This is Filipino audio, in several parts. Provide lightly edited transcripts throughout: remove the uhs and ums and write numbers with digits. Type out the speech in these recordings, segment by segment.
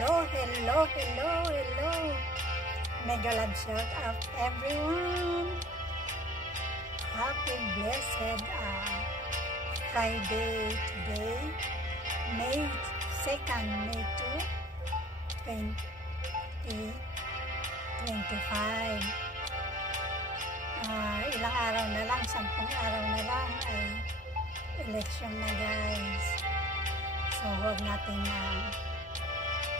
hello, hello, hello, hello. Mega love shout out everyone. Happy blessed Friday today, May 2nd, May 2, 2025. Ilang araw na lang, 10 araw na lang ay election na guys. So huwag natin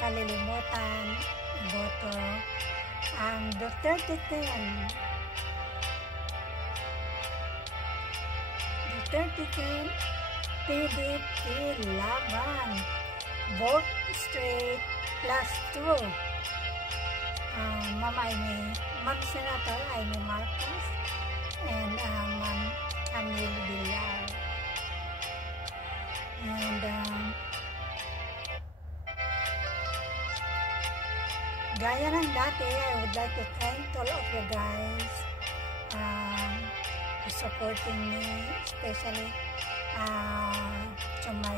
kalilimutan iboto ang Duterte 10. Duterte 10, PDP laban. Vote straight +2. Ma'am Senator Amy Marcos and Ma'am Camille Villar. And gaya ng dati, I would like to thank all of you guys for supporting me, especially to my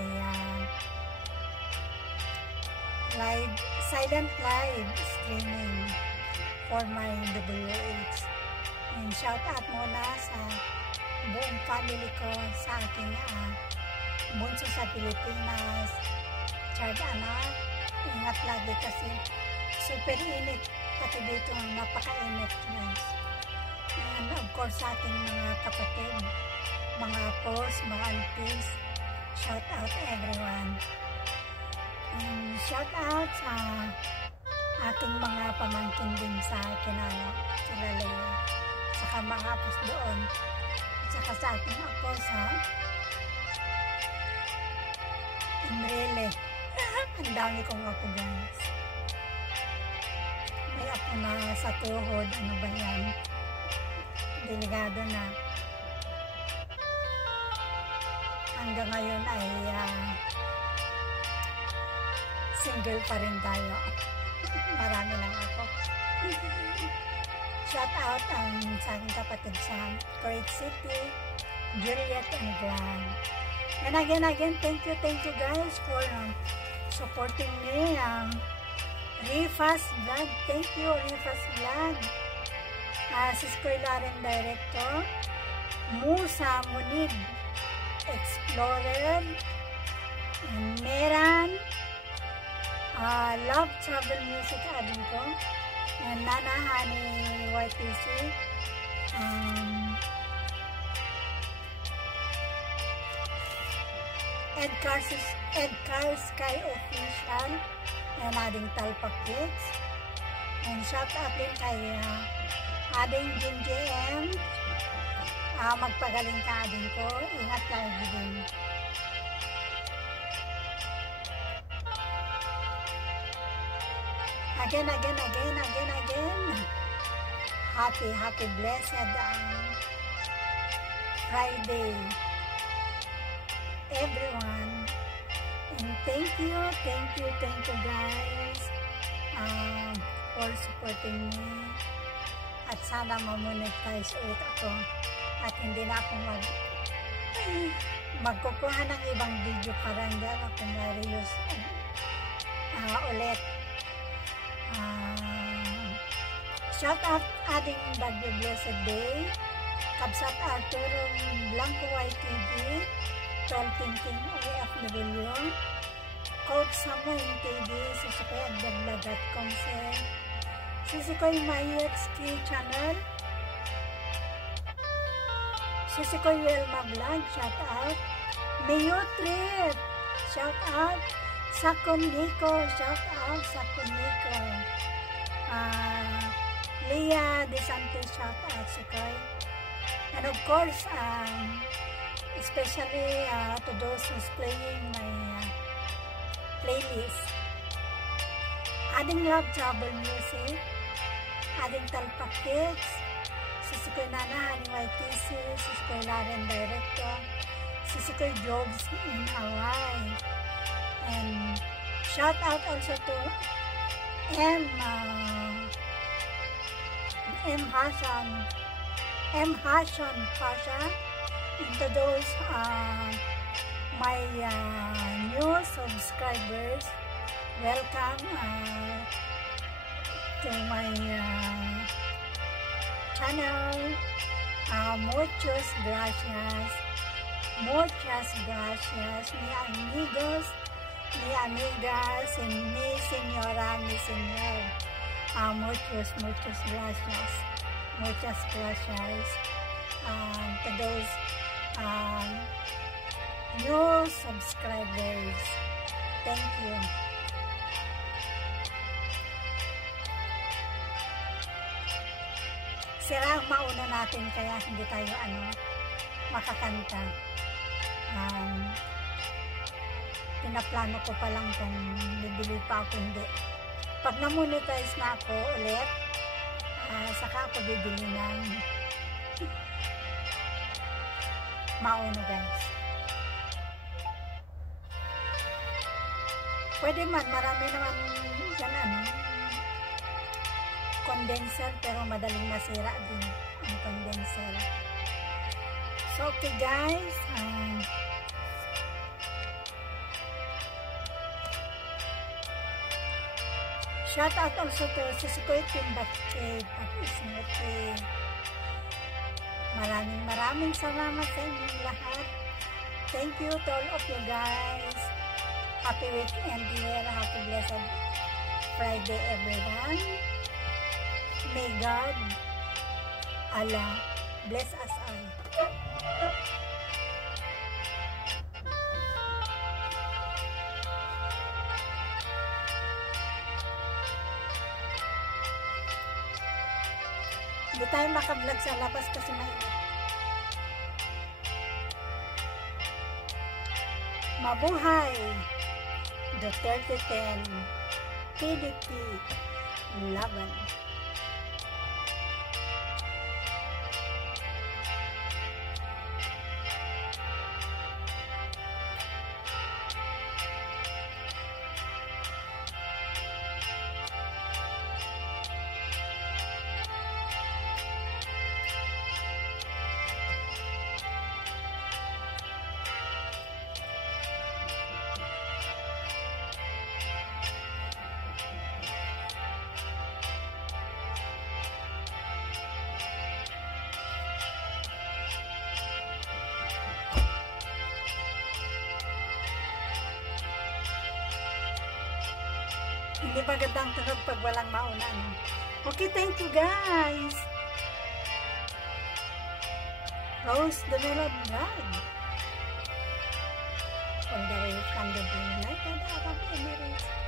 silent live streaming for my WH. And shout out muna sa buong family ko, sa aking bunso sa Pilipinas, child anak. Ingat lagi kasi super init, pati dito napaka-init guys. And of course sa ating mga kapatid, mga apos, mga aunties, shout out everyone. And shout out sa ating mga pamangkin din sa Kinano, sila Lea, saka mga apos doon, saka sa ating apos sa Imrele. Ang dami kong apo guys. May ako na sa tuhod, ano ba yan? Delikado na. Hanggang ngayon ay single pa rin tayo. Marami lang ako. Shout out sa aking kapatid sa Kuwait City, Juliet and Glenn. And again, thank you guys for supporting me. Rifas Vlog, thank you Rifas Vlog. Si Laren Director, Musa Munid, Explorer, Meran, Love Travel Music adin ko, and Nana Honey YTC, Edcar Sky Official, and ading Talpak Kids. And shout out din kay ading Jin JM. Magpagaling ka ading ko. Ingat lagi din. Again. Happy blessed Friday everyone. And thank you guys for supporting me. At sana ma-monetize ulit ako. At hindi na ako magkukuha ng ibang video para hindi ako ma-reuse ulit. Shout out ading Bagyo Blessed Day, Kabsat Arturo Blanco YTV, Tol Tinting OFW, Coach Samuel TV, Sisikoy Agdaglag.com, Sisikoy Mayetski Channel, Sisikoy Welma Vlog, shout out, Mayo Trip, shout out, Sakon Nico, shout out, Sakon Nico, Leah De Santos, shout out, Sikoy, and of course, especially to those who's playing my playlist. Ading Love Travel Music, ading Talpak Kids, Sisikoy Nana Honey YTC, Sisikoy Laren Director, Sisikoy Jobs in Hawaii, and shout out also to M. Hassan Pasha, and to those my new subscribers Welcome to my channel. Muchas gracias. Muchas gracias, mi amigos, mi amigas, y mi señora, mi señor. Muchas gracias. Muchas gracias. Today's new subscribers. Thank you. Sila ang mauna natin kaya hindi tayo makakanta. Pinaplano ko pa lang kung bibili pa ako hindi. Pag na-monetize na ako ulit, saka ako bibili ng mauna, guys. Pwede man, marami naman yan condenser, pero madaling masira din ang condenser. So, okay guys, shout out also to Sisikoy Timbatke, Patismote. Maraming salamat sa inyong lahat. Thank you to all of you guys. Happy weekend here. Happy blessed Friday, everyone. May God, Allah, bless us all. Hindi tayo makablog sa labas kasi may mabuhay. Duterte 10 PDP laban. Hindi magandang tunog pag walang mauna. Okay, thank you guys. Rose the Melon Vlog. All the way from the United Arab Emirates.